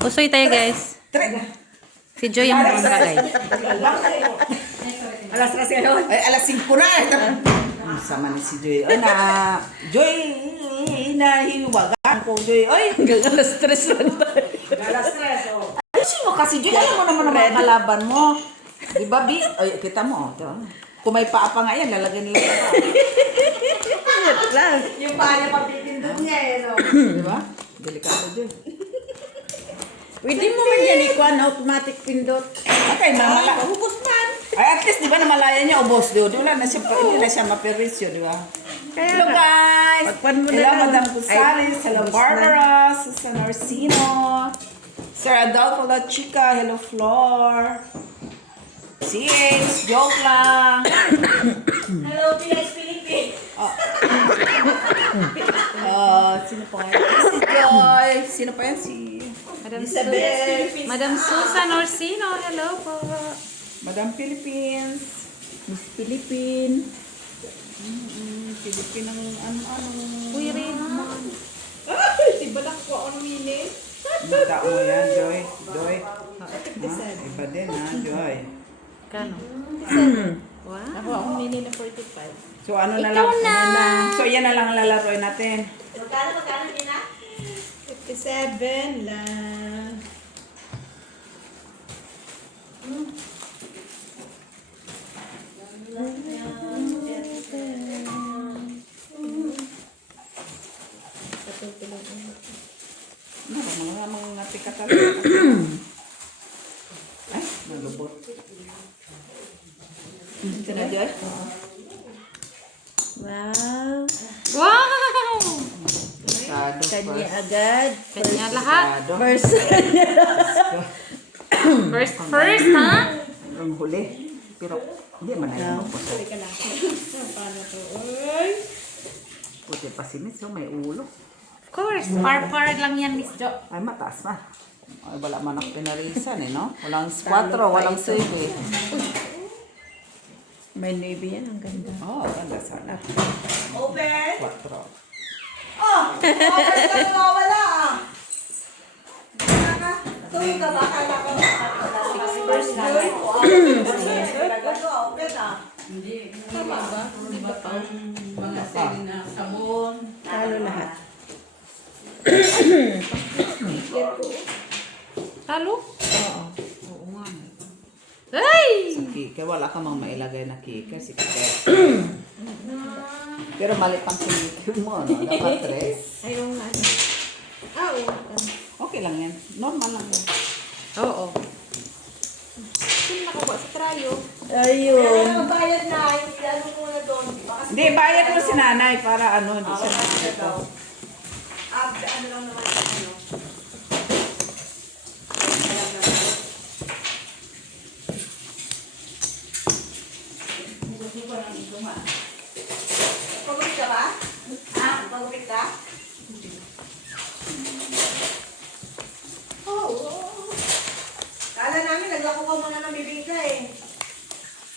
Usoy tayo guys. Si Joy ang mga guys. Alas 3 ngayon. Ay, alas 5 na. Sama ni si Joy. Ay, na. Joy, nahiwagaan ko, Joy. Ay, Hanggang alas 3 lang tayo. alas 3. Oh. Ayusin mo kasi, Joy. Alam mo naman ang mga kalaban mo. Di ba, Bi? Ay, kita mo. Ito. Kung may paa pa nga yan, lalagyan nila pa. lang. Yung paa niya papitindot niya eh, no? Di ba? Delikado, Joy. Pwede mo man yan ikuan, automatic pindot. Okay, namala. Hubos man. Ay, at least, di ba, namalaya niya, ubos doon. Wala na siya, hindi na siya maperisyo, di ba? Hello, guys! Pagpan mo na Hello, lang. Madam Cusalis. Hello, Barbara. Susan Orsino. Sir Adolfo La Chica. Hello, Flor. CH, joke lang. Hello, Pilas Philippines. Sino pa nga? Si Joy. Sino pa yan? Si Madam, Isabel. Madam Susan Orsino. Hello po. Madam Philippines. Miss Philippine. Philippine ang ano-ano. Uy, Rina. Di ba lang po ang minute? Tao mo yan, Joy. Joy. Iba din, ha, Joy. Kano? Wow. Ako ang minute na 45. So, ano na Ikaw lang? na. So, yan na lang ang lalaroin natin. Magkano din na? 57 lang. Mga tika talaga. Ay, nalubot. Ito na, Joy? Wow. Wow! Masyado. Kanya agad. Kanya lahat. First. First, ha? Ang huli. Pero, hindi man na yung mapuso. Ka na. Paano to? Uy! Puti pa si Miss, so may ulo. Of course. Par lang yan, Miss Jo. Ay, mataas na. Ay, wala man ang pinarisan eh, no? Walang 4, walang 7. May navy yan. Ang ganda. Oh, ganda sana. Open! 4. Oh! Open ka nawawala ah! Tuwing ka ba? Kala ko first na lang. Open ah. Tama ba? Mga sali na sabon. Talo lahat. Talo? Oo. Oo nga. Hey! Sa kike, wala ka mang mailagay na kike. Si kike. Pero mali pang kike mo, no? Dapat 3. Ayaw nga. Ah, oo. Okay lang yan. Normal lang yan. Oo. Sino nakakuha sa trayo? Ayun. Kaya bayad na. Ano muna doon? Hindi, bayad mo si nanay para ano, hindi siya nakikita. Ano lang naman ano? Pagupit ka ba? Ha? Pagupit ka? Oo. Kala namin naglako ka muna ng bibingka eh.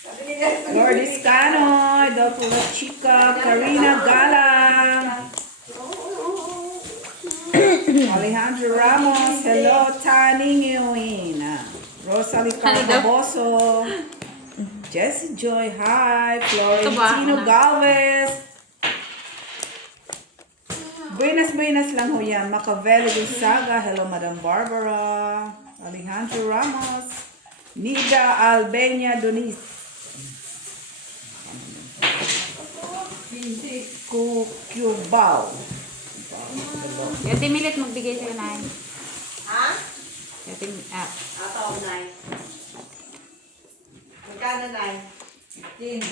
Sabi nila. Lourdes Cano, Adolfo La Chica, Karina Galang, Alejandro Ramos, hello, Tani Nguyen, Rosalie Carboso, Jessie Joy, hi, Florentino Ano? Galvez, buenas lang ho yan, Macavelli Gonzaga, hello, Madam Barbara, Alejandro Ramos, Nida Albania Donis, Cucubao. Yung timilit magbigay sa'yo na. Ha? Yung Ato, 9. Magkano 9? 15.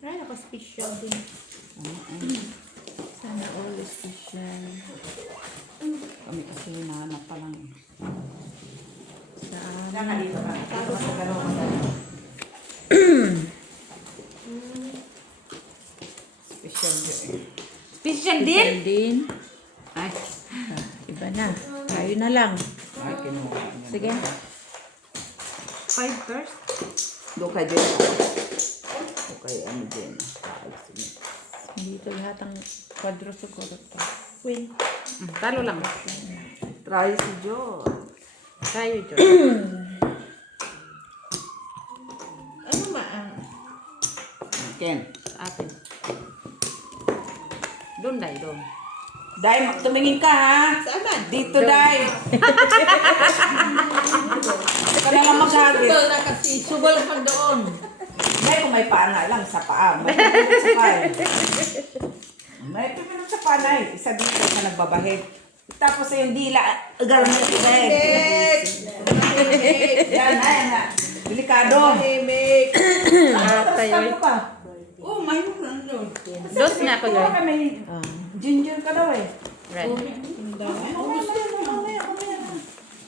Ay, naka-special din. Sana all special. Kami kasi hinahanap pa lang. Saan? Nakalito ka. Tapos sa gano'n ka. Special day. Special din? din. Ay, Iba na. Tayo na lang. ay kinuha niya. Sige. 5 first? Doon kay Jen. Doon kay ano Jen. Dito lahat ang kwadro siguro to. Queen. Talo lang. Ito Try si Jo. Tayo, Jo. Ano ma? Ken. Sa atin. Doon, Day, doon. Day, tumingin ka ha. Saan man? Dito, Day. Ka na lang maghagis. Subal na kasi. Subal pag doon. Day, kung may paa nga lang sa paa. May pipinot sa paa. May pipinot sa paa na eh. Isa dito sa nagbabahid. Tapos yung dila, galang na tibig. Yan, ayan. Delikado. Tahimik. Tayo. Ano ka? Oh, may mga doon. Dos na ako, Jo. Baka may ginger ka daw eh. Red.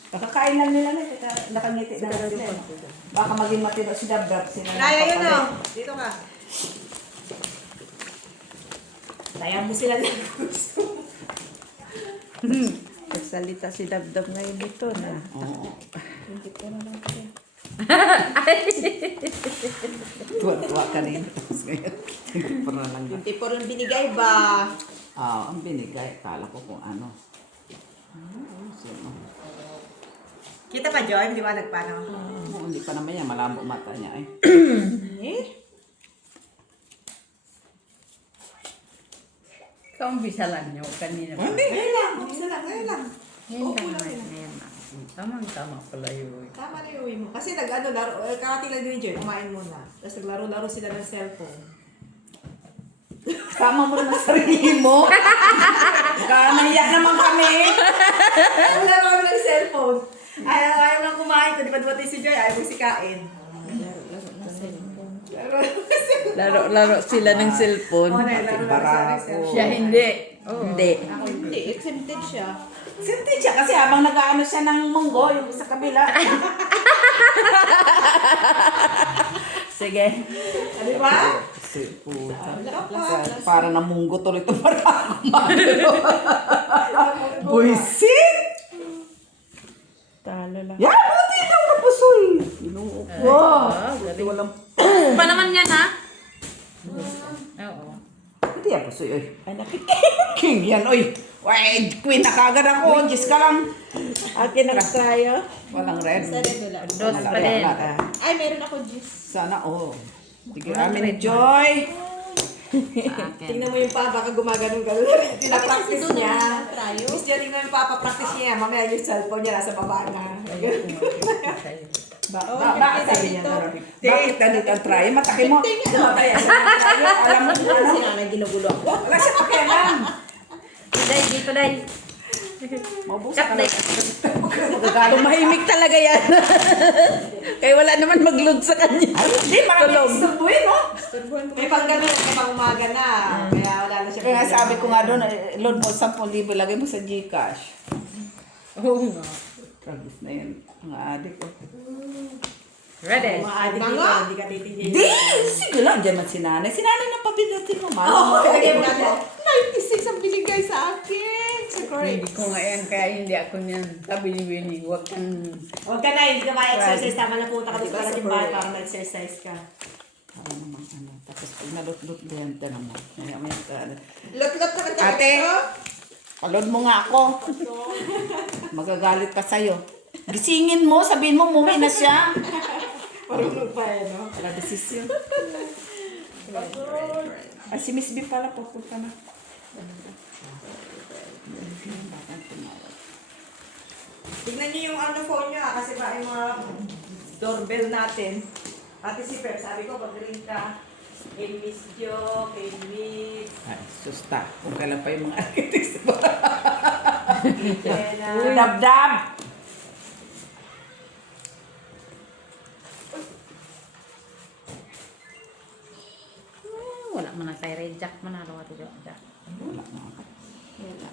Kakakain lang nila na. Nakangiti na sila. Baka maging matino si Dabdab. Kaya yun o. Dito ka. Kaya mo sila na gusto. Nagsalita si Dabdab ngayon dito na. Oo. Tuwa-tuwa ka rin. Tapos ngayon, para lang yan. 24 lang binigay ba? Ang binigay. Kala ko kung ano. Sino? Kita pa, John? Di ba nagpano? Hindi pa naman yan. Malabo mata niya eh. Eh? Ikaw ang bisalan niyo kanina. Hindi. Ngayon lang. Isa lang. Ngayon lang. Ngayon lang, ngayon lang. Tama pala yun. Tama na yung uwi mo. Kasi nag-ano, laro, karating lang din ni Joy, kumain muna. Tapos naglaro-laro sila ng cellphone. Sama mo naman sarili mo. Nahiya naman kami. Naglaro kami ng cellphone. Ayaw lang kumain. Kung di ba dumating si Joy, ayaw mo sikain. Laro sila ng cellphone. Oo, naglaro sila ng cellphone. Siya hindi. Hindi. Ako hindi, exempted siya. Sinti siya kasi habang nag-ano siya ng munggo, yung sa kabila. Sige. Di ba? Kasi puta. Para na munggo tuloy ito para ako Buisit! Talo lang. Yan, buti ikaw kapusoy. Wow. Buti walang... Pa naman yan, ha? Oo. Buti yan, pusoy. Oy. Ay, nakiking yan, oy. Wait, queen na kagad ako. Diyos ka lang. Akin ang tayo. Walang red. Sa red wala. Dos pa din. Ay, meron ako juice. Sana, oh. Sige, amin, Joy. Sa akin. Tingnan mo yung pa, baka gumaganong-ganon. Pinapractice niya. Miss Jen, tingnan mo yung papa-practice niya. Mamaya yung cellphone niya nasa baba na. Bakit sabi niya naroon? Bakit nandito ang try? Mataki mo. Alam mo kung ano? Si nanay ginugulo ako. Wala siya pakialam. Day, dito, Day. Mabusa ka Day. lang. Tumahimik talaga yan. Kaya wala naman mag-load sa kanya. Hindi, marami istorbuhin, no? May pang ganun, may pang umaga na. Kaya wala na siya. Kaya nga sabi ko nga doon, load mo 10,000, lagay mo sa Gcash. Oo nga. Tragis na yun. Mga adik. Ready? Mga adik dito, hindi ka titigil. Di! Sige lang, dyan man si nanay. Si nanay na pabigatin mo, man. Oo, pinagay mo natin. 96 ang binigay sa akin. Sa Hindi Correct. ko nga yan, kaya hindi ako niyan. Sabi ni Winnie, huwag kang... Huwag ka na, hindi ka ma-exercise. Tama na punta ka dito sa timbahan para ma-exercise ka. Ano naman, ano. Tapos pag nalot-lot diyan, tanong mo. May ano. Lot-lot ka na Ate! Palod mo nga ako. Magagalit pa sa'yo. Gisingin mo, sabihin mo, umuwi na siya. Marunong pa eh, no? Wala desisyon. Ay, si Miss B pala, pupunta na. Tignan niyo yung ano phone niyo kasi ba yung mga doorbell natin. Ate si Pep, sabi ko pag-ring ka. Kay Miss Jo, kay Miss Ay, susta. Kung kailan pa yung mga architects ba? Jenna. Dab-dab! Wala mo na tayo. Red Jack mo na. Wala Jack. Wala na ako. Wala.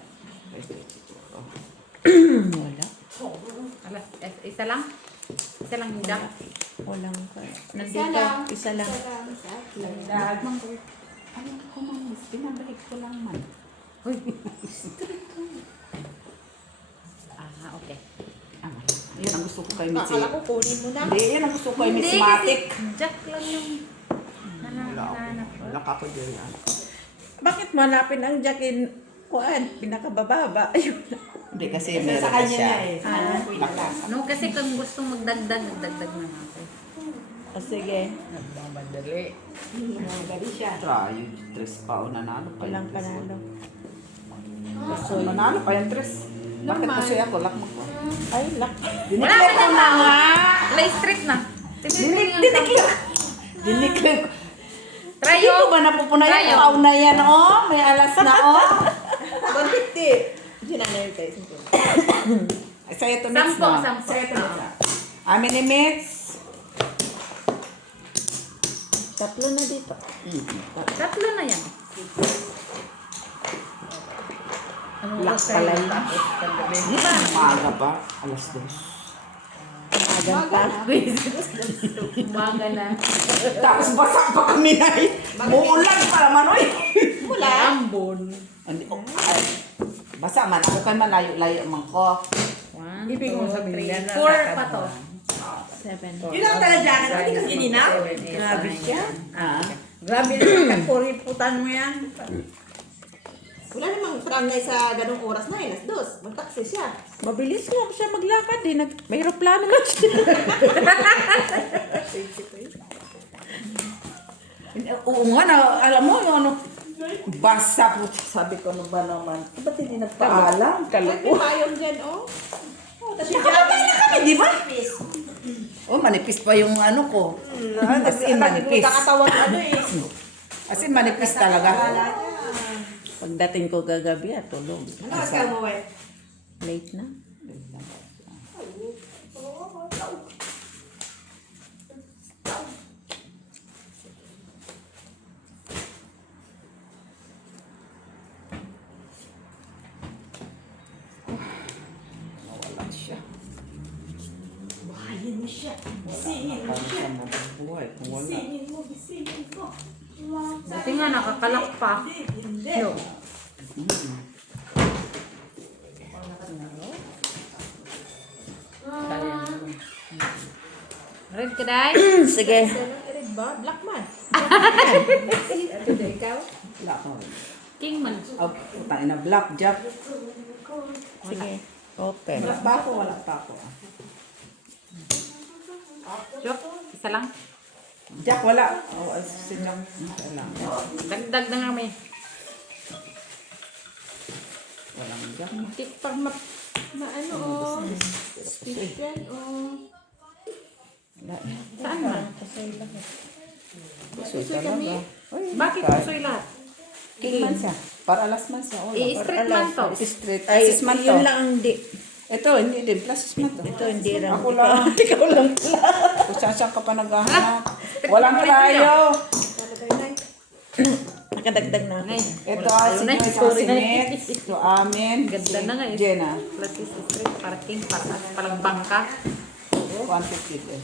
Wala. Ala, isa lang? Isa lang yung Jack? Walang kaya. Nandito, lang. isa lang. Dab. Ayun ko, Miss. Binabalik ko lang man. Uy. Okay. Yan ang gusto ko kay Miss. Akala ko kunin mo na. Hindi, yan ang gusto ko kay Miss Hindi, Matic. kasi Jack lang yung nananap. Wala ka ko dyan yan. Bakit mo hanapin ang jacket? Kuan, pinakabababa. Ayun. Hindi kasi Kasi meron sa na kanya siya. na eh. Sa kanya na pwede. Lakas. No, kasi kung gustong magdagdag, magdagdag na natin. O sige. Nagmamadali. Madali siya. Tayo, tres pa o nanalo pa Walang yung tres. panalo. Manalo pa yung tres. Bakit kasi ako lak mo ko? Ay, lak. Wala Dinikle ka ko na na nga. Play straight na. Dinikle. Dinikle ko. Try Hindi ko yung... ba napupuna Try yan? yung- Pau na yan, oh. May alas na, oh. 150. Hindi na yun tayo. Sa'yo to next Sampo, na. sampo. Sa'yo to next na. How many minutes? 3 na dito. Tatlo na yan. Lak pala yun. Di ba? Umaga pa. Alas 2. Agan pa. Umaga na. Tapos basa pa kami na eh. Muulan pa naman, oy. Ambon. Hindi, oh, ay. Basa man. Ako kay malayo-layo man ko. 1, Ibig 2, mong sabihin 3, yan na 4 pa to. 7. Four, Yun lang talaga dyan. five, Hindi kasi six, ininaw. seven, eight, Grabe nine, siya. Ah. Grabe naman, kapuriputan mo yan. Wala namang tramnay sa ganung oras na eh. Alas 2. Magtaksi siya. Mabilis lang siya maglakad eh. May aeroplano na siya. Oo nga na, alam mo yung ano, basa po. Sabi ko, ano ba naman? Ba't hindi nagpaalam? Ay, Kalupo. may payong dyan, oh. Oh, tapos yung Nakakabay na kami, di ba? Manipis. Oh, manipis pa yung ano ko. As in, manipis. Nakakatawag ano eh. As in, manipis talaga. Wala niya. Pagdating ko gagabi at tulog. Ano oras ka umuwi? Late na. Wala siya. Bahayin mo siya. Bisingin mo Paano siya. siya mabubuhay kung wala? Bisingin mo, bisingin mo. Buti nga nakakalak pa. Hindi. Yo. Red ka dahil? Sige. Red ba? Black man. Ikaw? Wala ko. King man. Oh, putang ina, black jack. Sige. Open. Wala pa ako, wala pa ako. Joke, isa lang. Jack, wala. Oh, si Jack. Wala. Dagdag na nga may. Walang Jack. Tik pag na ano oh. Speech yan oh. Wala. Saan man? Pusoy kami. talaga. Ay, Bakit kahit- pusoy lahat? King man siya. Para alas man siya. Oh, I-straight man to. Straight. Ay, Assist man to. yun lang ang di. Ito, hindi din. Plus man to. Ito hindi rin. Ako lang. Ikaw lang pala. Kung saan ka pa naghahanap. Walang krayo. Nakadagdag na ako. Ngay. Ito, Wala- si Nay, Joy, tsaka sorry si na. Nets. Ito, amin. Ganda na nga eh. Jenna. Plus is straight para king para palang bangka. 150 din.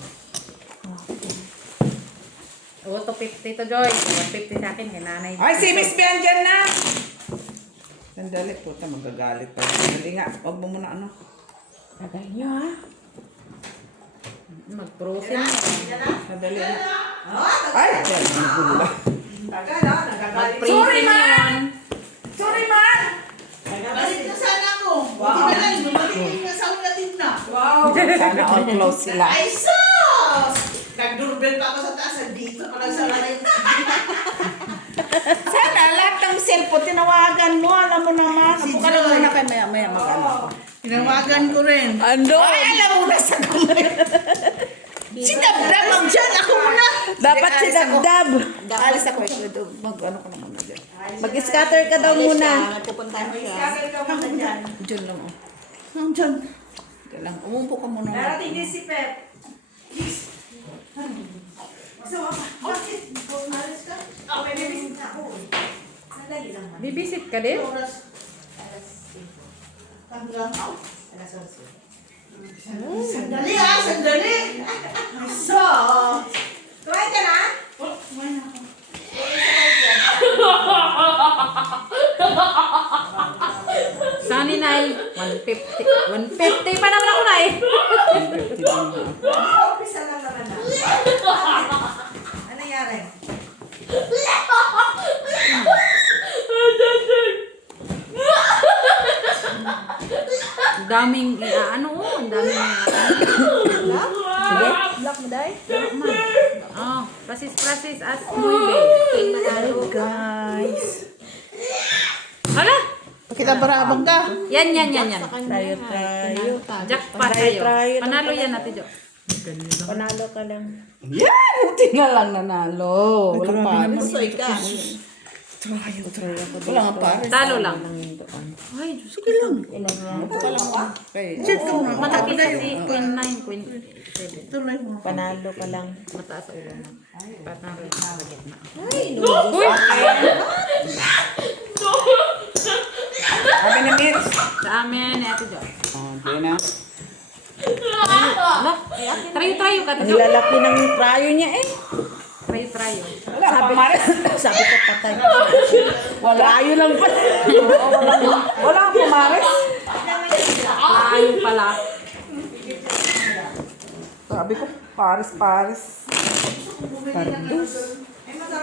Oo, 250 to Joy. 150 sa akin kay nanay. Ay, si Miss Bian dyan na! Sandali, puta, magagalit pa. Sandali nga, huwag mo muna ano. Tagal nyo ha. Mag-frozen na. Sandali na. Ay! Yan, ang gula. Tagal ah. Nagagalit. Mag-freezing yun. Sorry, man! Nagagalit na sana ako. Hindi na lang. Magiging kasal na din na. Wow. Sana all close sila. Ay sus! Nag-doorbell pa ako sa taas. Dito pa lang sa lalay. Sana lahat ng cellphone, tinawagan mo. Alam mo naman. Apo ka lang muna kay maya mag-ano. Tinawagan ko rin. Ando! Ay, alam mo na sa kamay. Si Dabdab ang dyan. Ako muna. Dapat si Dabdab. Alis ako. Ito, mag-ano ko naman na dyan. Mag-scatter ka daw muna. Pupuntahan siya. Isasal ka muna dyan. Dyan lang, oh. Dyan. Dyan lang. Umumpo ka muna. Darating din si Pep. So, bakit? Alis ka? Oh, may bibisit na ako. Sandali lang man. Bibisit ka din? Oras. Alas 5. Hanggang alas 11. Sandali ah! Sandali! So, kumain ka na? Kumain na ako. Sani na 150. 150 pa naman ako na eh. Umpisa lang naman na. Ano nangyari? daming, ano, ang daming, Sige. Block mo, day. oh, prasis as muy bel. Guys. Hala! Kita barabang ka. Yan. Tayo. Jackpot tayo. Tayo. Panalo yan natin, Jo. Panalo ka lang. Yan! Buti nga lang nanalo. Walang pares. Soy ka. Wala nga pares. Talo lang. Ay, Diyos ko lang. Okay. Malaki sa si Queen 9, Queen 7. Panalo ka lang. Mataas sa ulo na. Patang rin na gitna. Uy! Sabi ni Mitch. Sa amin, ni Ate Jo. Oh, di na. Hala, trayo ka, Ate Ang Jo. lalaki ng prayo niya eh. Trayo. Wala, pamares. Sabi ko patay. Wala. Prayo lang pala. Wala ang pamares. Trayo pala. Sabi ko, pares.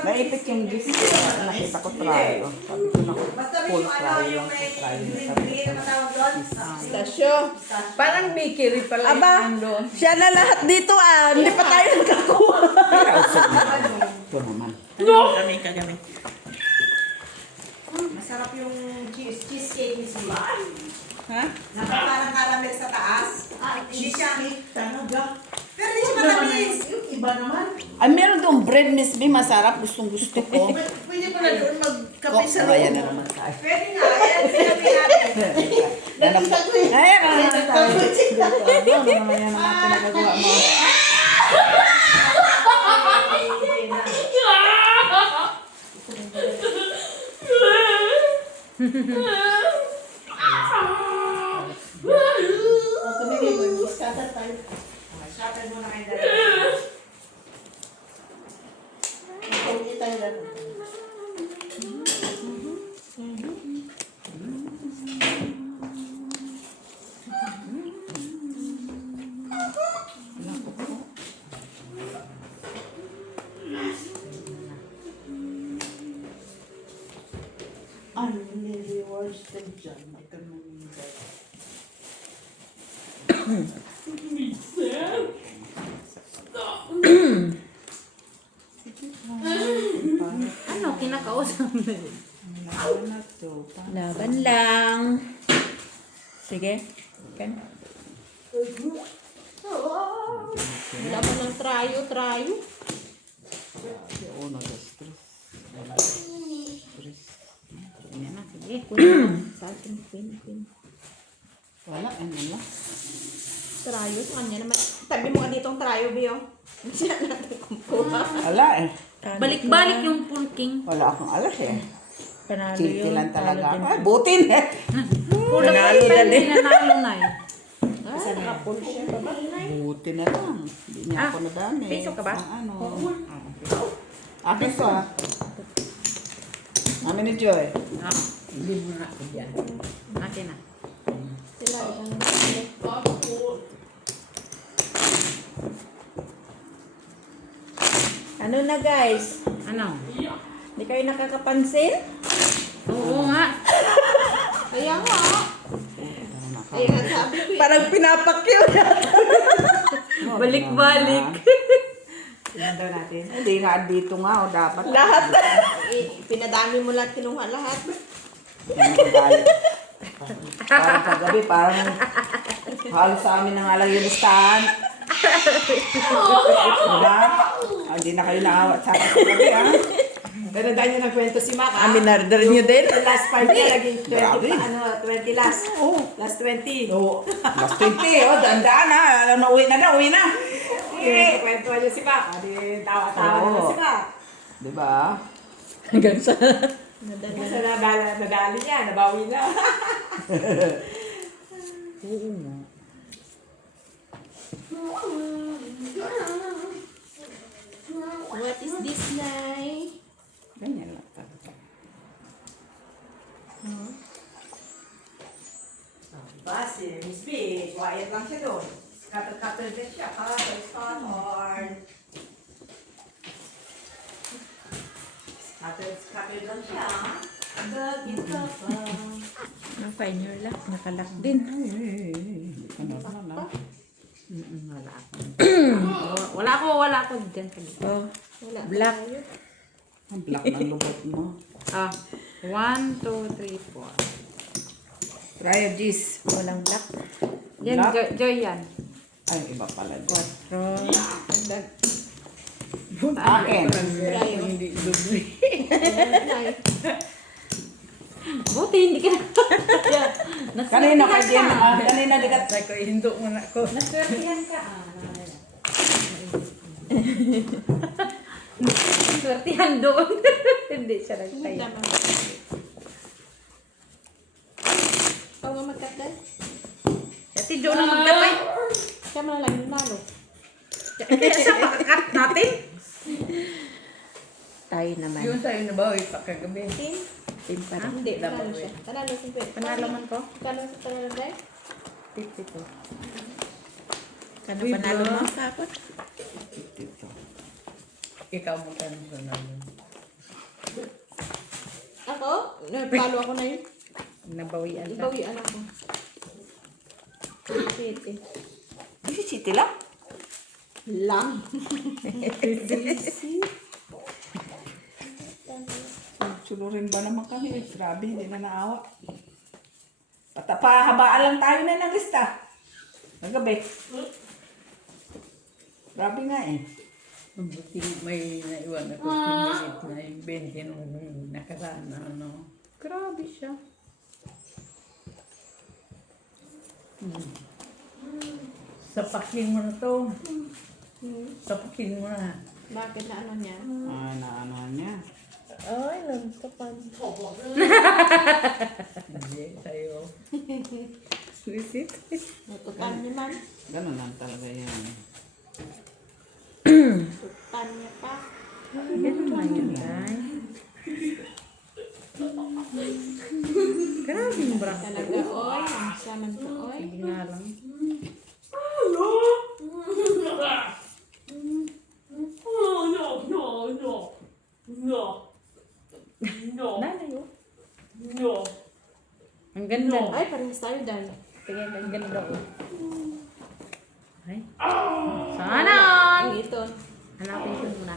Naipit yung gis. Nakita ko trayo. Sabi ko na, Basta may full ano trayo. yung may hindi na matawag doon. Tasyo. Parang bakery pala Aba, siya na lahat dito ah. Hindi pa tayo nagkakuha. Ito naman. Kami. Masarap yung cheesecake mismo. Ha? Parang caramel sa taas. Hindi siya. Pero hindi siya matamis. Iba naman. Ay, meron doon bread, Miss B. Masarap. Gustong-gusto ko. Pwede pala doon magkape sa Ayan loob. na naman tayo. Pwede nga. Ayan, sinabi natin. Ayan na naman tayo. Ano naman yan ang pinagagawa mo? Tumigil mo, iskata tayo. Shopper muna kayo dalawa. Pwede tayo lang. Ano nilirewards ka dyan? Hindi ka maningay. Ano, kinakausap mo yun? Laban lang. Sige. Okay. Laban ng trayo. Uno, dos, tres. Yan na, sige. Sa akin, pin. Wala, ano na. Trayo sa kanya naman. Tabi mo nga ditong trayo, Bio. Siya natin kumukuha. Wala eh. Balik-balik yung pulking. Wala akong alas eh. Panalo Chiki yun. lang talaga. Panalo Ay, butin eh. Kulang Nanalo pa na hindi din. nanalo na eh. Buti na lang. Hindi niya Ah, ako nadami. piso ka ba? Ang ano. Akin to ah. Amin ni Joy. Ah, hindi mo na ako dyan. Akin na. Sila isang Ano na guys? Ano? Hindi kayo nakakapansin? Oo nga. Kaya nga. Eh, sabi ko Parang pinapakyaw na. Balik-balik. Ilan daw natin? Hindi nga dito nga. O dapat. Lahat. Pinadami mo lang kinuha lahat. Yan ang galit. Parang kagabi, parang halos sa amin na nga lang yung listahan. Diba? Ah, hindi na kayo naawat sa akin kagabi ha. Pero dahil niya nagkwento si Mac, Minarder nyo din. Last 5 niya, naging 20 Grabe. pa, 20 last. Last 20. Oo. Last 20, oh, dandaan ha. Alam na, uwi na. Kwentuhan niya si Mac. Adi, tawa-tawa Oo. naman si Mac. Diba? Hanggang sa... Kasi nadali niya, nabawi na. Oo nga. What is this, Nay? Ganyan lang talaga. Basi, Miss B, quiet lang siya doon. Scatter din siya. Scatter. Scatter lang siya. Bakit ka pa? Finer lang. Nakalak din. Wala. Wala ako. Wala ako dyan sa likod. Oh, Wala. Black. ang black ng lubot mo. Ah, 1, 2, 3, 4. Try a G's. Walang black. Yan, Black? Joy yan. Ay, iba pala. 4. Akin. Trayo. Trayo. Buti, hindi ka na. Kanina ka din. Kanina dikat. Ay, ko hindo mo na ko. Naswertihan ka. Naswertihan doon. Hindi siya nagtayo. Tama. Ikaw nga magkatay. Ati doon na magkapay. Siya mo na lang yung nalo. Kaya sa pakakat natin. Tayo naman. Yun sa'yo na ba? Uy, pakagabi. Team? Team pa rin. Hindi, panalo siya. Panalo si Pwede. Panalo man ko. Panalo sa panalo dahil? 52. Kano panalo mo kapot? Dito. Ikaw mo ka sa namin. Ako? Palo ako na yun. Nabawian ka. Ibawian ako. City. Di si Chiti lang? Lang. Sulurin ba naman kami? Grabe, hindi na naawa. Pahabaan lang tayo na ng lista. Nagabi. Grabe nga eh. Mabuti may naiwan ako pinilit na yung 20 nung nakaraan na ano. Grabe siya. Sapakin mo na to. Sapakin mo na. Bakit na ano niya? Ay, naano niya. Ay, lantapan. Hindi, sa'yo. Swisit. Natutan niya man. Ganun lang talaga yan. Tutan niya pa. Ganun lang yun, guys. Grabe yung bra. Talaga, oy. Ang saman ko, oy. Sige nga lang. Nanay, oh. Ang ganda. Ay, parehas tayo dahil. Tingnan, ang ganda, oh. Ay. Sana! Ang ito. Hanapin ko muna.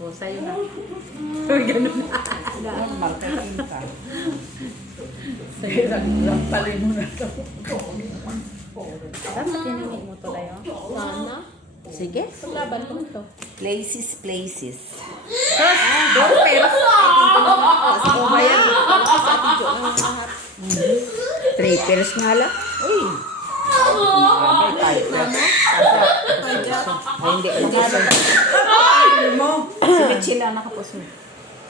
O, sa'yo na. Uy, ganun na. Normal ka tinta. Sige, rampalin mo na to. Dapat hiningin mo to tayo. Sana. Sige. Laban ko ito. Places. Doon, pero. O, bayan. Sa video ng lahat. 3 pairs nga lang. Uy! Ay, tayo. Ay, Jack. Ay, hindi. Ay, mo. Sige, chill lang. Nakapos mo. O,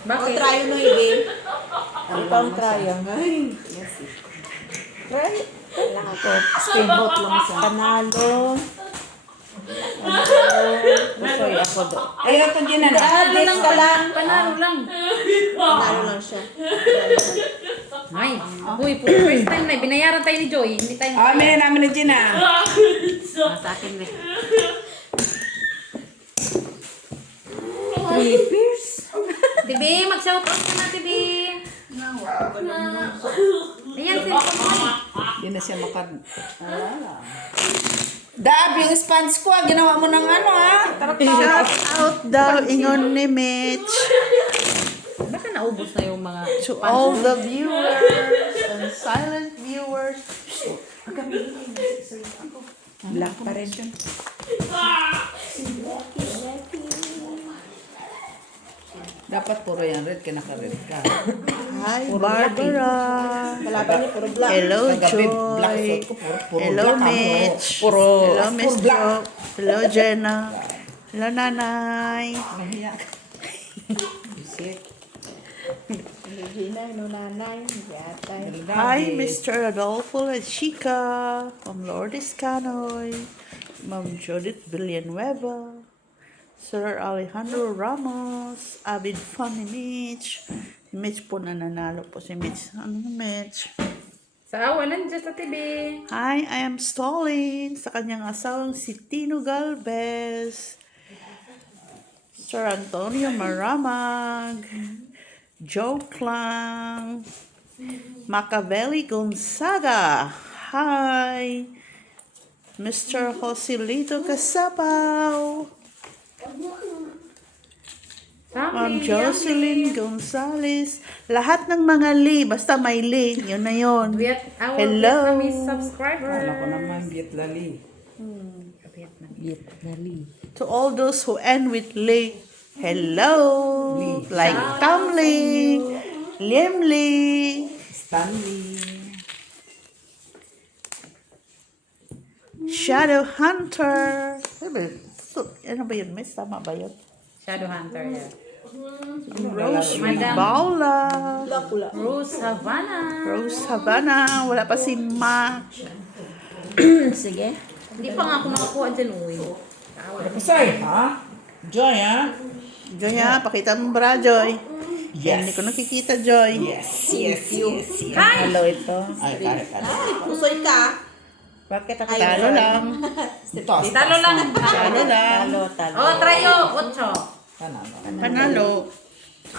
Bakit? try no, game. Ang pang try. Ay. Yes, eh. Try. Lang ako. Steamboat lang siya. Panalo. Sorry, ako do. Ay, ito din na. Panalo lang ka lang. Panalo lang. Panalo lang siya. Ay, uy, first time na. Binayaran tayo ni Joy. Hindi tayo. Ah, may namin na din na. Sa akin rin. 3 pairs. Tibi, mag-shoutout ka na, Tibi. Ayan, cellphone mo. Hindi na siya Dab, yung sponge ko, ginawa mo ng ano ha? Shout out daw ingon ni Mitch Baka naubos na yung mga to all the viewers and silent viewers. Black pa rin siya. Dapat puro yan red, kinaka-red ka. Hi, Barbara. Kalaban niya, puro black. Hello, Kagabi, black Joy. suit ko, puro Hello, black. Mitch. Puro, Hello, puro Miss black. Jo. Hello, Jenna. Hello, Nanay. Mahiya ka. Isip. Regina, no nanay. Yatay. Hi, Mr. Adolfo La Chica from Lourdes Canoy. Ma'am Judith Villanueva. Sir Alejandro Ramos. Avid fan ni Mitch. Si Mitch po nananalo po si Mitch. Ano na Mitch? sa awa nandiyan sa Tibi. Hi, I am Stalin sa kanyang asawang si Tino Galvez. Sir Antonio Maramag. Joke lang. Machiavelli Gonzaga. Hi. Mr. Joselito Casapaw. Ma'am Jocelyn Gonzalez. Lahat ng mga Lee, basta may Lee, yun na yun. Our Hello. Vietnamese subscribers. Alam ko naman, Vietlali. Vietnamese. To all those who end with Lee, hello. Like Tam Lee, Liam Lee, Stanley. Shadow Hunter. Ano ba yun, Miss? Tama ba yun? Shadow Hunter, yeah. Rose Madam. Paula. Rose Havana. Rose Havana. Wala pa si Ma. Sige. Hindi pa nga ako nakakuha dyan, uwi. Pasay, ha? Joy, ha? Joy ha, pakita mo bra, Joy. Yes. Hindi ko nakikita, Joy. Yes, yes, yes, yes. Hello ito. Ay, kare. Pusoy ka. Bakit ako Talo lang. Talo lang. Talo lang. Oh, trayo. 8. Panalo.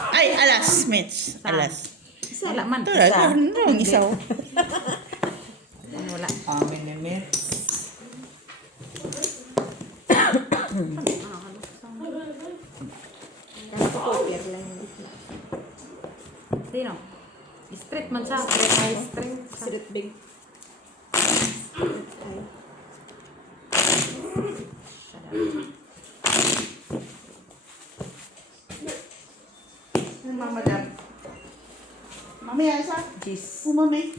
Ay, alas, Mitch. Alas. Wala man. Ito, ano ang isaw? Wala. Amin ni Miss. Sino? Straight man siya. Straight. Street big. Mama dad. Mami, asa? Jeez. Mami.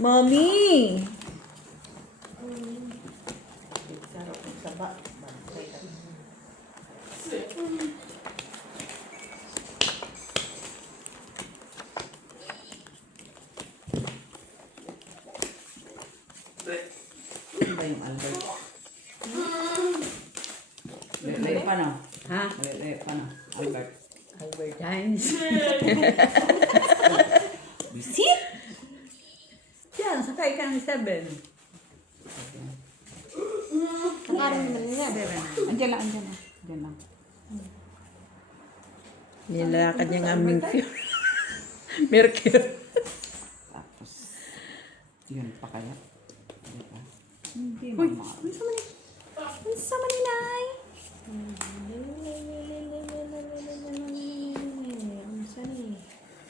Mommy! Ano ba yung Albert? Lele pa na. Ha? Lele pa na. Albert. Albert Hines. Bisit? Yan, sakay ka ng 7. Nakaroon naman niya. Andiyan lang, andiyan lang. Andiyan lang. Nilalakad niya ng aming Mercury. Tapos, yun pa kaya? Diba? Hindi Uy, naman. ano sa maninay?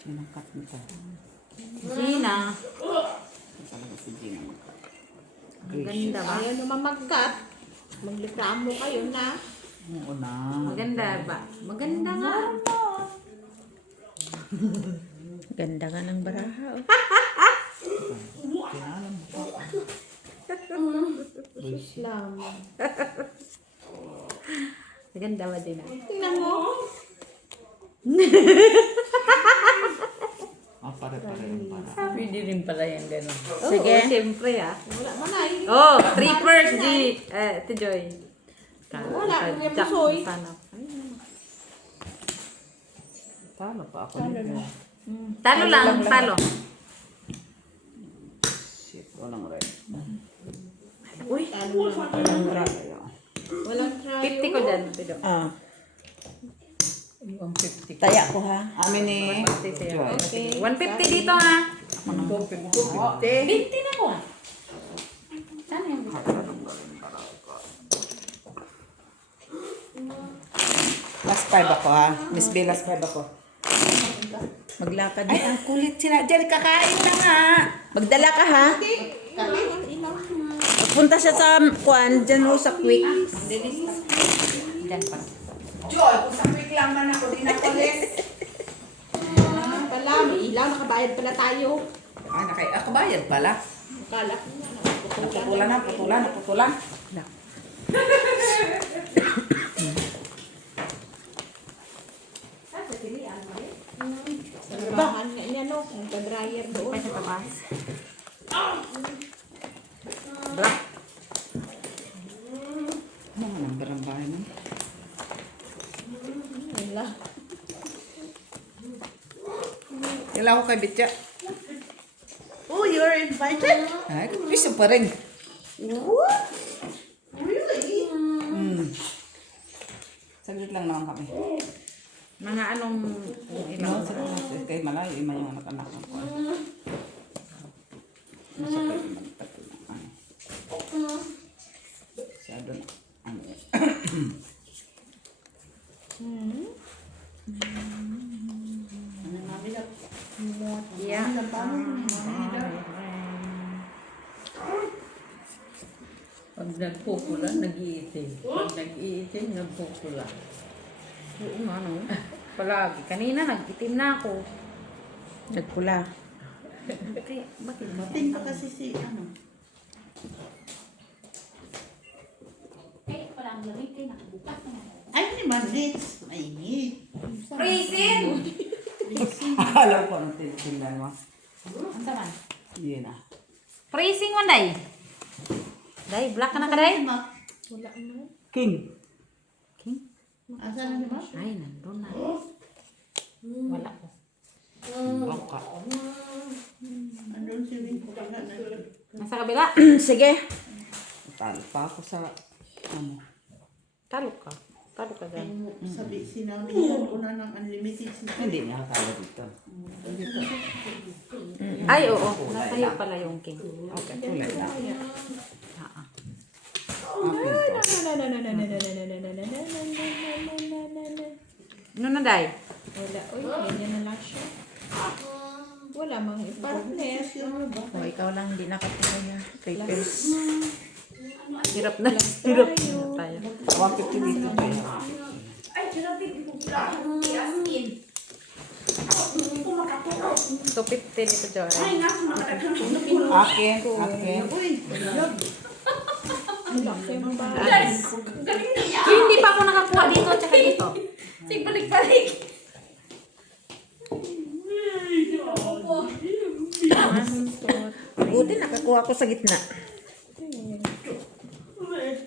Yun ang cut nito. Gina. Ito talaga si Gina mag-cut. Ang ganda ba? Ayaw naman mag-cut. Maglikramo kayo na. Oo na. Maganda ba? Maganda nga. Ganda nga ng baraha. Oh. Kinalam mo pa. Islam. Maganda ba din? Tingnan mo. Pare-pare yung para. Pwede rin pala yung gano'n. Sige. Siyempre ah. Wala man ay. Oh, trippers di. Ito Joy. Wala, yung pusoy. Talo pa ako nito. Talo lang, talo. Shit, walang red. Uy, Walang red. Walang try. 50 ko dyan. Pido. Ah. Yung 50. Taya ko ha. Amin ni Joy. Okay. 150 dito ha. 250. 20 na ko. Sana yung Last 5 ako ha. Miss B, last 5 ako. Maglakad Ay, ang kulit sila. Diyan, kakain na nga. Magdala ka ha. Ilaw. Punta siya sa kuan, dyan ho sa quick. dyan pa. Joy, kung sa quick lang man ako, di na kulit. Pala, may ilaw. Nakabayad pala tayo. Ah, ako bayad pala. Kala ko na. Naputulan. Sa labahan nga niya, no? Nagka-dryer doon. Ay, sa taas. Black. Ano nga number ang bahay mo? Wala. Kailangan ko kay Bitya. Oh, you're invited? Ay, gusto pa rin. What? Really? Saglit lang naman kami. Mga anong ilang Kay malayo, ima yung anak-anak ko. Masakit yung magpatulang. Siya doon. Yeah. Pag nagpupula, nag-iitim. Pag nag-iitim, nagpupula. Oo nga, no? Palagi. Kanina, nag-itim na ako. Nagpula. Kaya, bakit ba? Mating pa kasi si ano. Ay, ni Mandits. Mainit. Freezing! Alam ko anong tinitingnan mo. Ang saman? Hindi na. Freezing mo, Day. Day, black ka na ka, Day? Wala mo. King. Asa na ba? Ay, nandun na. Wala ko. Baka. Andun si Winko. Nasa kabila? Sige. Talo pa ako sa ano. Talo ka. Talo ka, Day. Sabi, sinabi niya una ng unlimited. Hindi niya talo dito. Ay, oo. Natayo pala yung king. Okay, kulay na. Ah, ah. Ano na, Day? Wala. Uy, ganyan na lang siya. Wala mang ipartner. O, ikaw lang hindi nakatira niya. Papers. Hirap na. Hirap na tayo. Wakit ko dito tayo. So, 50 nito, Joy. Akin. Ang laki ng bahay. Hindi pa ako nakakuha dito, tsaka dito. Buti nakakuha ko sa gitna.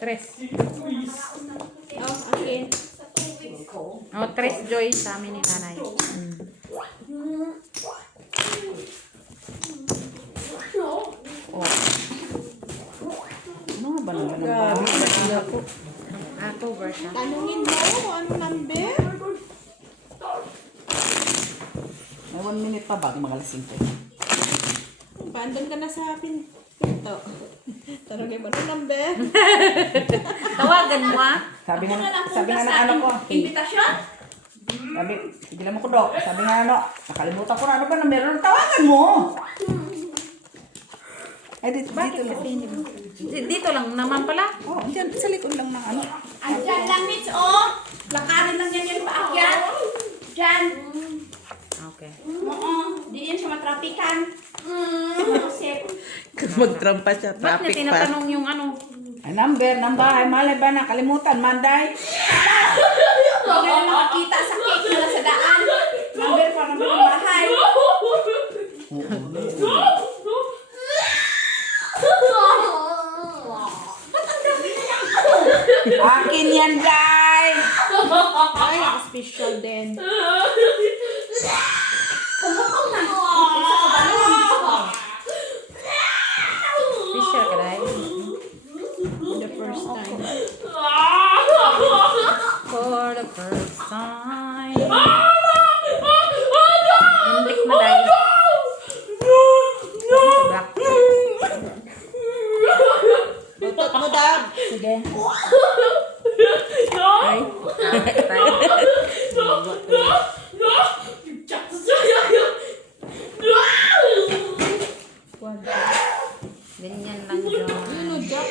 Tres. Oh, akin. Oh, tres, Joy, sa amin ni nanay. Ano nga ba naman ang bahay? Ako, versa. Tanungin mo, ano number? May 1 minute pa bago mga alas 5. Bandon ka na sa pinto. Tanungin mo, ano number? Tawagan mo, ah. Sabi nga ng ano ko. Invitation? Sabi, tigilan mo ko, Dok. Sabi nga ano, nakalimutan ko na ano ba na meron. Tawagan mo! Ay, dito lang. Dito lang naman pala. Oh, dyan, sa likod lang ng ano. Andyan lang, Mitch, oh! Lakarin lang yan yung paakyat. Diyan. Okay. Oo. Di yan siya matrapikan. Sip. Magtrampa siya. Ba't niya tinatanong yung ano? Ay, number ng bahay. Malay ba na? Kalimutan, Manday. Hindi ka na makakita sa cake mula sa daan. Number pa naman ang bahay. Akin yan, Day! Ay, special din. Fisher ka, Day. The first time. For the first time. Muntik na, Day. Black. Tutot mo daw. Sige. Ay. Ganyan lang, John. Ano, Jack?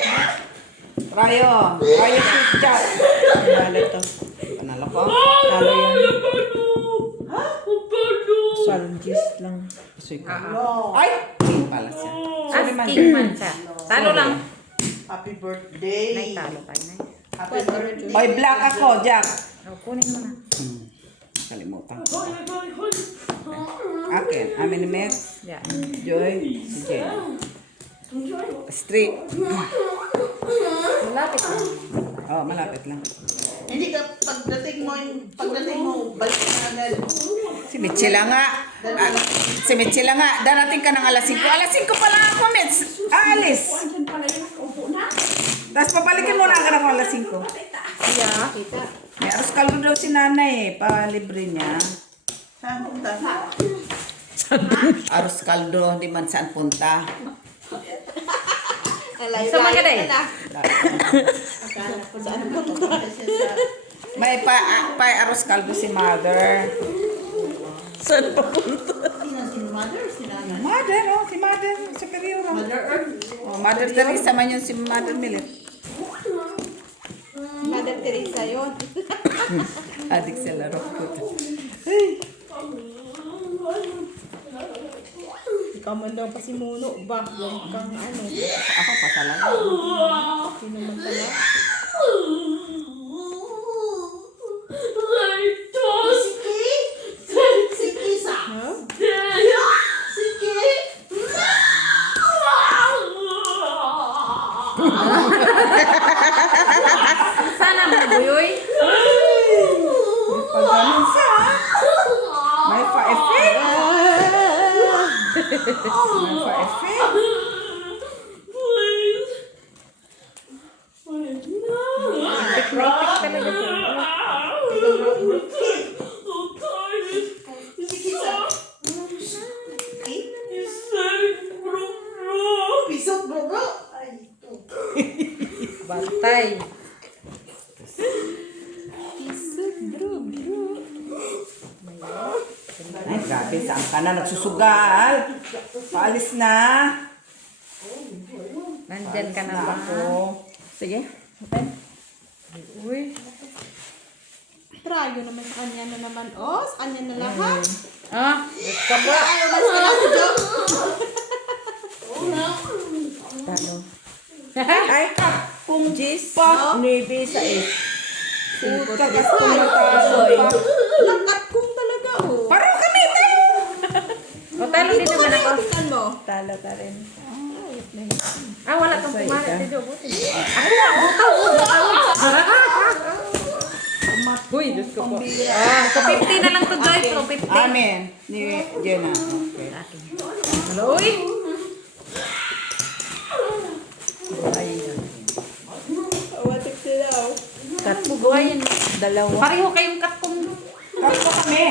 Rayo. Rayo chat. Panalo to. Panalo ko. Talo yan. Salgis lang. Ay! King pala siya. Sorry, man. Asking man siya. Talo lang. Happy birthday. Nay, talo tayo, Nay. Happy birthday. Oy, black ako, Jack. O, kunin mo na. Kalimutan ko. Akin. Amin ni Met. Yeah. Joy. Si Jen. Street. Malapit na. Oh, malapit lang. Hindi ka pagdating mo, balik ka na agad. Si Michela nga. Si Michela nga. Darating ka ng alas 5. Alas 5 pala ako, Mitch. Alis. Tapos papalikin mo na ang ganang alas 5. Yeah, kita. May aros kaldo daw si nanay eh. Palibre niya. Saan punta? Aros kaldo, di man saan punta. Sama ka na eh. Akala ko saan punta. May pa aros kaldo si mother. Saan pa punta? Si mother, si nanay. Mother, oh, si mother. Superior. Oh. Mother Earth. Oh, Mother Teresa man yun si Mother Milit. Mother Teresa yun. Adik sa laro ko. Ikaw man daw pa si Muno ba? Huwag kang ano. Ako pa talaga. Sino man pala? Sana mabuyoy. Pagkanin siya. May pa-effect. May pa-effect. Pisot, bro. Batay. Ay, grabe. Saan ka na nagsusugal? Paalis na. Nandyan ka na Na ba? ako. Sige. Okay. Uy. Trayo naman sa kanya na naman. Oh, sa kanya na lahat. Ah, gusto ba? Mas ka lang, Jo. Talo. Ay, kung Jis, pa. no? 9 sa 8. Puta ka tumataloy. Lakat kong talaga, oh. Parang kami tayo. O, talo din naman ako. Tingnan mo. Talo ka rin. Ah, wala kang pumalit. Sige, buti. Ako na, butaw. Uy, Diyos ko po. Ah, so 50 na lang to, Joy. Pro 50. Amen. Ni Jenna. Okay. Hello, uy. Watik sila, oh. Kat mo, buhayin. Dalawa. Pareho kayong kat kong... Tapos kami.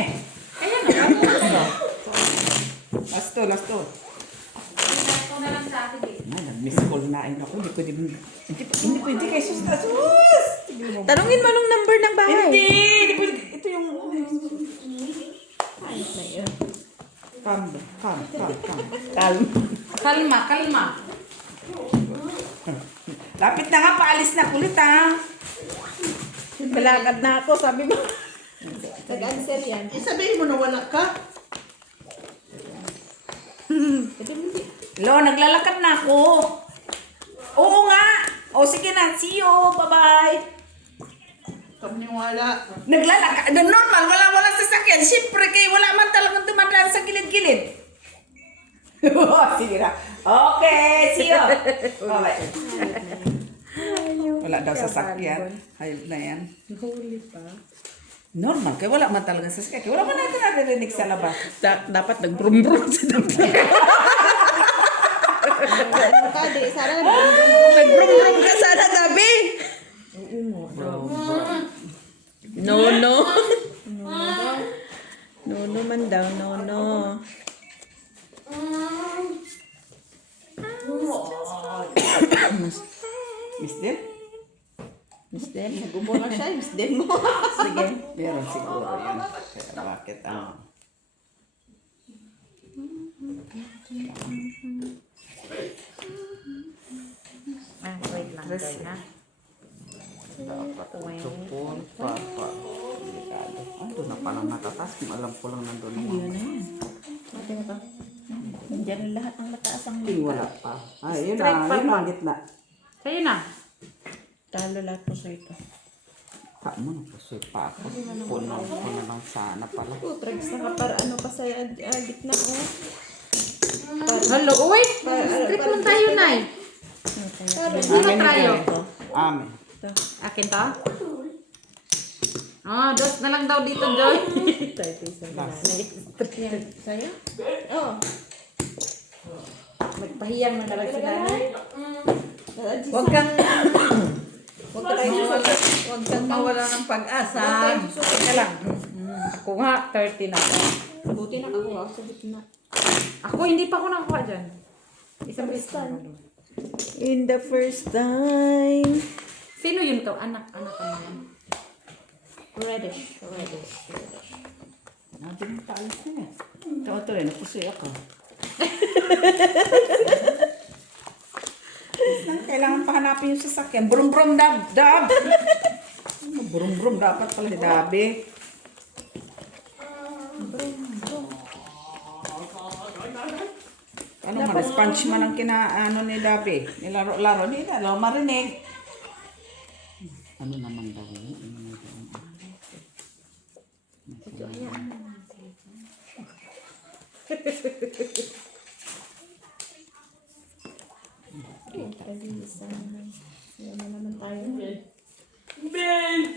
Ayan, na. Last two, last two. Ito na lang sa akin, eh. Ay, nag-miss call na ayun ako. Hindi pwede kay sus na sus. Tanungin mo nung number ng bahay. Hindi pwede. Ito yung... Ayos na yun. Calm. Kalma, kalma. Lapit na nga, paalis na kulit ha. Malakad na ako, sabi mo. Nag-answer yan. Sabihin mo na wala ka. Lo, naglalakad na ako. Oo nga. O sige na, see you. Bye-bye. Pagniwala. Naglalakad. Normal, wala sasakyan. Siyempre, kay wala man talagang dumadaan sa gilid-gilid. Sige na. Okay, see you. Okay. Wala daw sasakyan. Hayop na yan. Huli pa. Normal, kay wala man talaga sasakyan. Kay wala man natin naririnig sa labas. Dapat nag-brum-brum sa dami. Ano ka, di? Sana Nag-brum-brum ka sana gabi. No. No man daw, no. Miss Del? Miss Den? gubo na siya. Miss Den mo. Sige. Meron siguro yun. Kaya bakit Ah, wait lang tayo na. dapat supon, papa. Delikado. Ay, doon na palang natatas. Kung alam ko lang nandun naman. Yun na yan. Mati mo ka. Nandiyan lahat ng mataas ang Ting wala pa. Ay, yun Strike na. pa Yun pa. ang gitna. Sa'yo na. Talo lahat po sa ito. Mo na kasi pa ako. Puno na lang sana pala. Trags na ka para ano pa sa gitna, oh. Hello, uy! Strip mo tayo, Nay. Dito tayo. Amen. Akin to? Oh, dos na lang daw dito, Joy. Sa'yo? Oh. Magpahiyang na lang si nanay. Huwag Huwag kang... ka tayo susunod. Huwag kang mawala ng pag-asa. Teka lang. Ako nga, 30 na ako. Buti nakakuha ako sa gitna. Ako, hindi pa ako nakakuha dyan. Isang beses na. In the first time. Sino yun to? Anak ka naman. Reddish. Natin yung taalis na yan. Ito, napusoy ako. Kailangan pa hanapin yung sasakyan. Brum-brum, dab. Brum-brum, dapat pala si Dabi. Ano man, sponge man ang kinaano ni Dabi. Nilaro-laro, di na, laro marinig. Ano naman daw yun?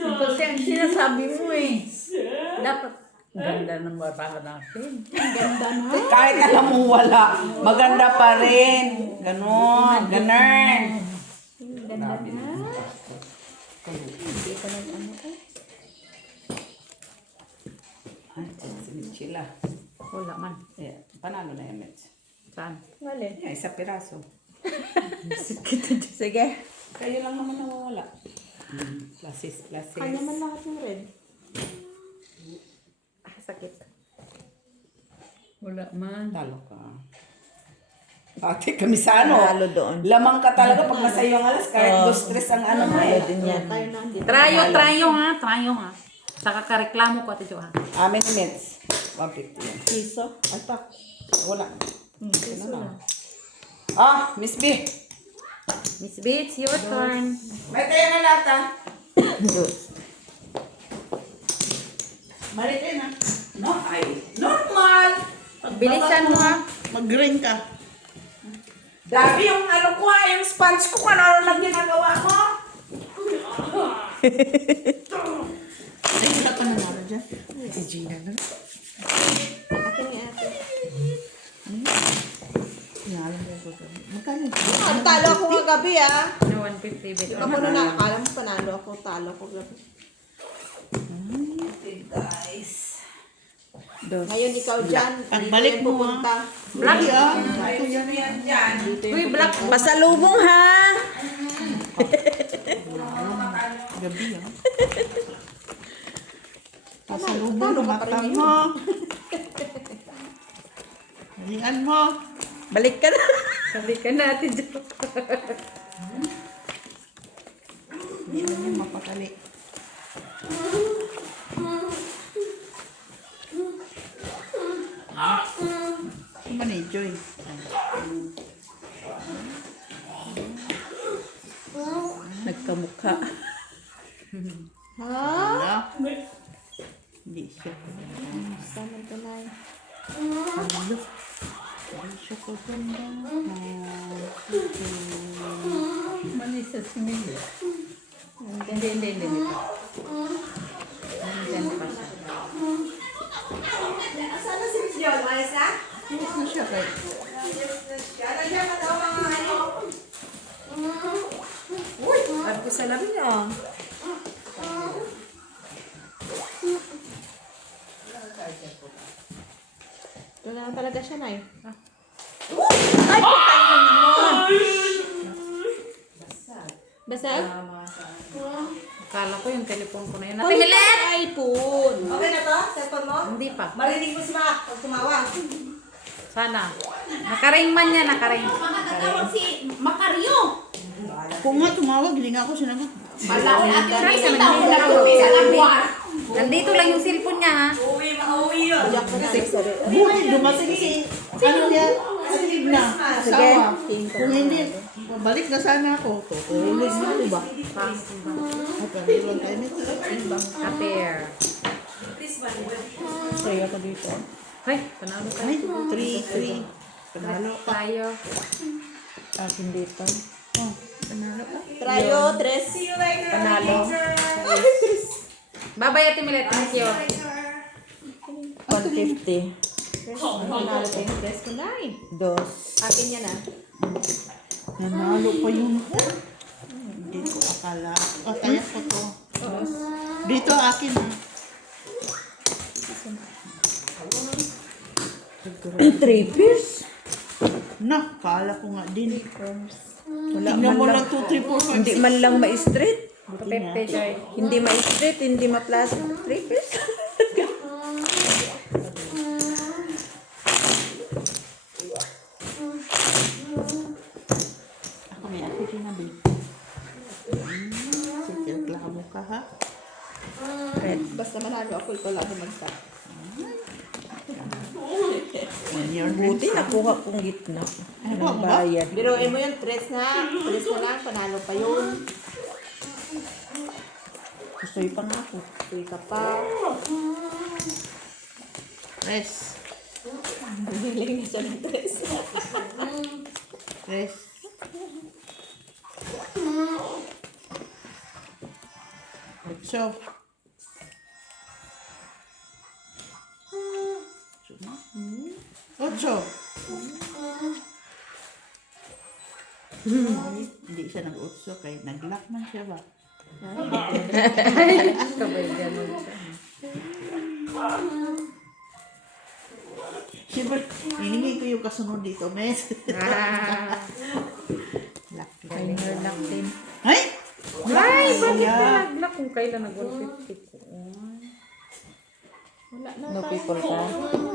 Kasi ang sinasabi mo eh. Dapat ganda ng mata natin. Kahit alam mo wala, maganda pa rin. Ganon, ganun. Ay, si Michila. Wala man. Yeah, panalo na yan, Mitch. Saan? Walin. Yeah, isa piraso. Sige. Kayo lang naman nawawala. Plasis. Kanya man lahat ng red. Ah, sakit. Wala man. Talo ka. Ate, kami sa ano? Talo doon. Lamang ka talaga pag nasa iyo ang alas. Kahit stress ang ano mo eh. Din yan. Tayo na hindi. Trayo ha. Saka kareklamo ko, Ate Jo ha. Amin ni Mitch. 150 yan. Piso. Ay, tak. Wala. Piso lang. Ah, Miss B. Miss Beats, your turn. May tayo na lata. Mali tayo na. No, ay. Normal. Bilisan mo ha. Mag-green ka. Dabi yung ano ko ha, yung sponge ko. Ano lang ginagawa mo? Ay, wala pa naman dyan. Si Gina na. Akin ni ate. Alam mo ko. Magkano? Ang talo ako nga gabi ah. Na 150 bit. Ako na akala mo panalo ako. Talo ako gabi. Guys. Ngayon ikaw dyan. Ang dito balik yan mo, pupunta. Black. Ayun yan dyan. Uy, black. Pasalubong ha! Gabi ah. Pasalubong na mata mo. Halian mo. Balik ka na. Sabi ka na, Ate Jo. Hindi na niya mapakali. Ano ni Joy? Nagkamukha. Ha? Hindi siya. Sama ito na. Ano? Hindi siya kaganda. Manis sa simili. Hindi. Nandyan pa siya. Asan na si Miss Dion? Malis na? Yes na siya kay. Kaya siya pa daw mga ano. Uy, ano ko sa labi niya? Ito na lang talaga siya na eh. Basag? Akala ko yung telephone ko na yun. Ate Milet! iPhone. Okay na to? Cellphone mo? Hindi pa. Marinig mo si Mac pag tumawag. Sana. Nakaring man niya, nakaring. Kung nga tumawag, hindi nga ako sinagot. Nandito lang yung cellphone niya ha. Uuwi yun. Buhay, dumating si... Ano niya? Alig na. Asawa. Kung hindi, balik na sana ako. Tutulog na, diba? Ay, pero lang tayo nito. Aper. Kaya ako dito. Hoy, panalo ka. Ay, 3. Panalo pa. Tayo. Akin dito. Oh, panalo pa. Trayo, tres. See you later. Panalo. Bye-bye, Ate Milet. Thank you. 150. Panalo ko yung tres ko na eh. 2. Akin yan ah. Nanalo pa yun. Hindi ko akala. O, tayak ko to. Dito akin. Three piece? Na, kala ko nga din. Wala Tingnan man mo lang. lang 2, 3, 4, 5, Hindi man lang ma-straight. Pepe Joy. Hindi ma-straight, hindi ma-plastic. Three piece? Ako may ako sinabi. Sige, reklamo ka ha. Basta manalo ako, ikaw lang mag-start. And your Buti next. nakuha kong gitna. Nakuha Anong mo ba? bayad? Biruin mo yun, tres na. Tres na lang, panalo pa yun. Gustoy pa nga ako. Uy ka pa. Rest. Hiling na siya ng tres. Rest. So. Ocho. Hindi siya nag-otso kay nag-lock man siya ba? Kabay ganun siya. Siyempre, hiningi ko yung kasunod dito, mes. Lock. Ay, nag din. Ay! Ay, bakit Kaya, ba nag-lock kung kailan nag-150 ko? Wala na No tayo. people ka?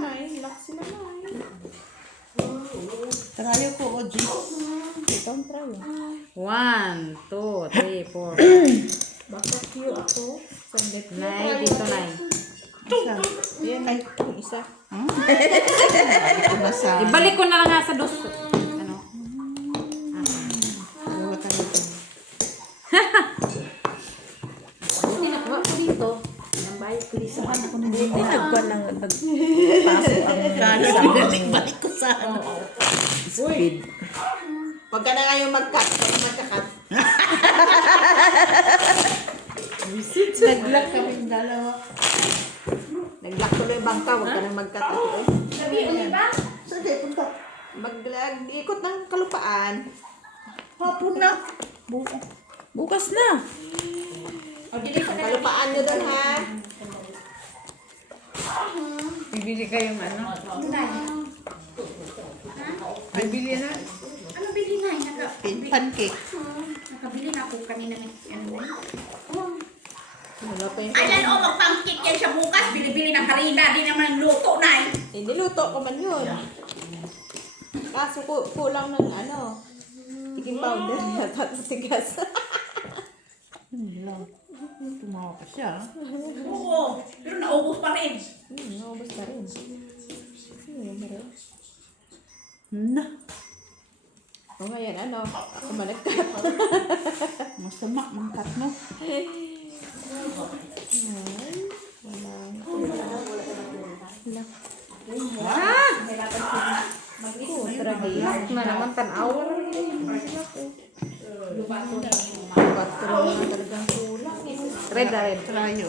Ay, lock sila na. tarayo ko, OG. Ito ang try. 1, 2, 3, 4. Baka cute ako. Saglit. Nay, dito nay. Isa. Yan, Ay, yung isa. ito na sa... Ibalik ko na lang nga sa dos. Ano? Dalawa tayo dyan. Hindi nakuha ko dito. Ang bayad ko dito. Saan ako na Hindi nagkuha ng nagpaso ang isang balik ko sa ano. speed. Huwag ka na nga yung mag-cut. Huwag ka magka-cut. Nag-lock kaming dalawa. Nag-lock tuloy yung bangka. Huwag ka na mag-cut. Ate, eh. Saan kayo punta? Mag-ikot ng kalupaan. Hapon na. Bukas na. Kalupaan nyo doon, ha? Bibili kayong ano? Bibili na. Ano bili na? Pancake. Nakabili na ako kanina ng ano na yun. Wala pa yung... Ayan o, magpangkik yan siya bukas. Bili-bili ng harina. Di naman luto na eh. Eh, niluto ko man yun. Kaso kulang ng ano, baking powder yata at tigas. Hindi lang. Tumawa ka siya. Oo, pero naubos pa rin. Naubos na rin. Meron. Na. O ngayon, ano, ako managkat. Masama ang cut mo. Lahat na naman tanaw. Patro na talagang kulang. Red red. Tarayo.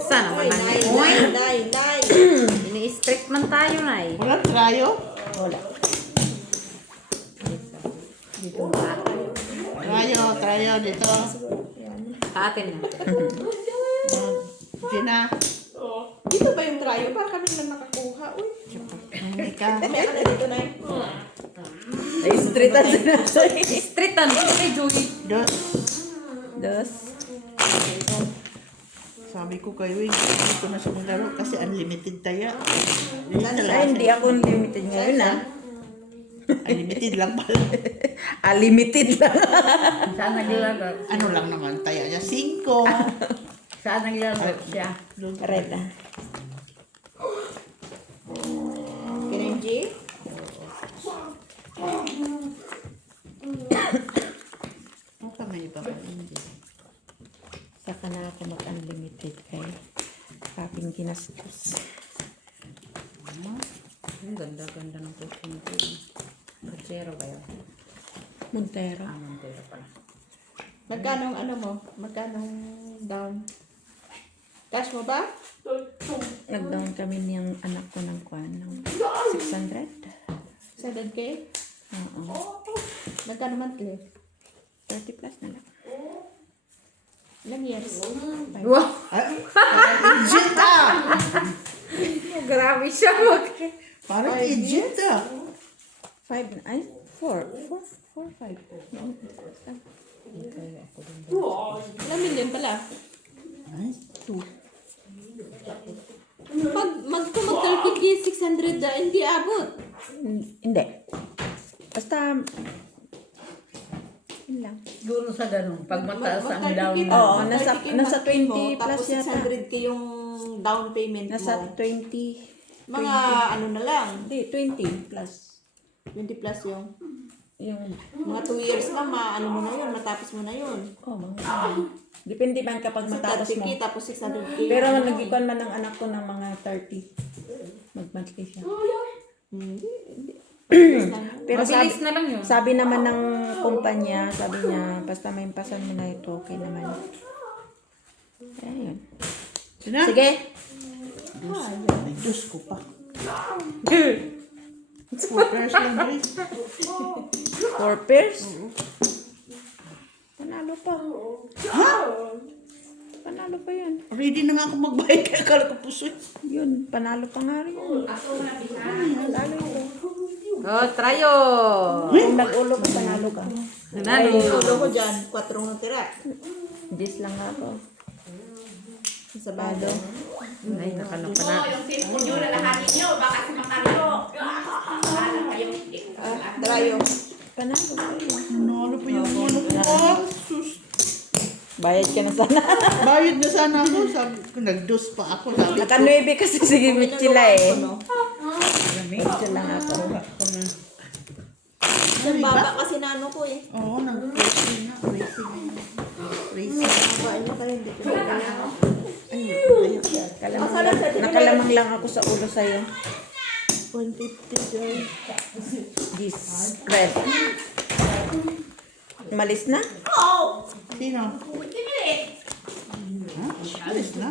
Sana naman Nay, ang Uy, nay, nay. ini-strict man tayo na eh. Walang tarayo? Wala. Dito ba? Tarayo dito. Sa atin na. Gina. Dito ba yung trayo? Baka kami lang nakakuha. Uy, Hindi ka. may ano dito na yun. Streetan na. Streetan. Kay Joey. Dos. Dos. Sabi ko kayo, hindi ko na siya maglaro kasi unlimited tayo. Ay, hindi ako unlimited ngayon ah. Unlimited lang pala. Unlimited lang. Saan naglalaro? Ano lang naman tayo niya? 5. Saan naglalaro siya? Red ah. Kinenji? Ano pa may iba? Hindi. Saka na ako mag-unlimited kay kaping ginastos. Ang ganda-ganda ng puso nito. Montero ba yun? Montero. Ah, Montero pala. Magkano ang ano mo? Magkano ang down? Cash mo ba? Nag-down kami niyang anak ko ng kwan ng 600. 7K? Oo. Magkano monthly? 30 plus na lang. Ilang years? Wow! Ay, parang Egypt ah! Grabe siya. Wag. Parang Egypt ah! 5, ay, 4, 5. Ilang million pala? Ay, Pag mag-30K, 600 na, hindi abot. Hindi. Basta, yun lang. Siguro sa ganun, pag mataas ang Mag-30K down. na- Oo, 30K nasa monthly mo, 20 plus tapos yata. 600K yung down payment Nasa mo. 20. Mga ano na lang, Hindi, 20 plus. 20 plus yung Yung, mga 2 years na ano mo na yun, matapos mo na yun. oh, mga, depende man kapag matapos mo. 30K tapos 600K. Pero nagikon man ng anak ko ng mga 30. Mag-monthly siya. Hindi. Pero Mabilis na lang yun. sabi naman ng kumpanya, sabi niya, basta may pasan mo na ito, okay naman. Ayun. sina? Sige. Ay, Diyos ko pa. Quarters lang, Grace. 4 pairs? Panalo pa. Ha? Panalo pa yan. Ready na nga ako magbayad kaya akala ko puso. Yun, panalo pa nga rin yun. Panalo ito. Oh, trayo! Kung nag-ulo ka, panalo ka. Nanalo. Ulo ko dyan, 4 na tira. 10 lang nga ako. Sa bado. Ay, nakalong pa na. Yung cellphone nyo, lalahanin nyo. Baka si Macario. Trayo. Panalo ka yun. Nanalo pa yung ano ko. Ah, sus. Bayad ka na sana. Bayad na sana ako. Sabi ko, nag-dos pa ako. Sabi ko, Naka-9 kasi sige Michila eh. Ano? Michila lang ako. Ang baba kasi na ano ko eh. oo, nag-racing na. Racing na yun. Racing. Baba niya kaya hindi ko na. Nakalamang lang ako sa ulo sa'yo. 150 dyan. This red. Malis na? Sino? Ha? Alis na?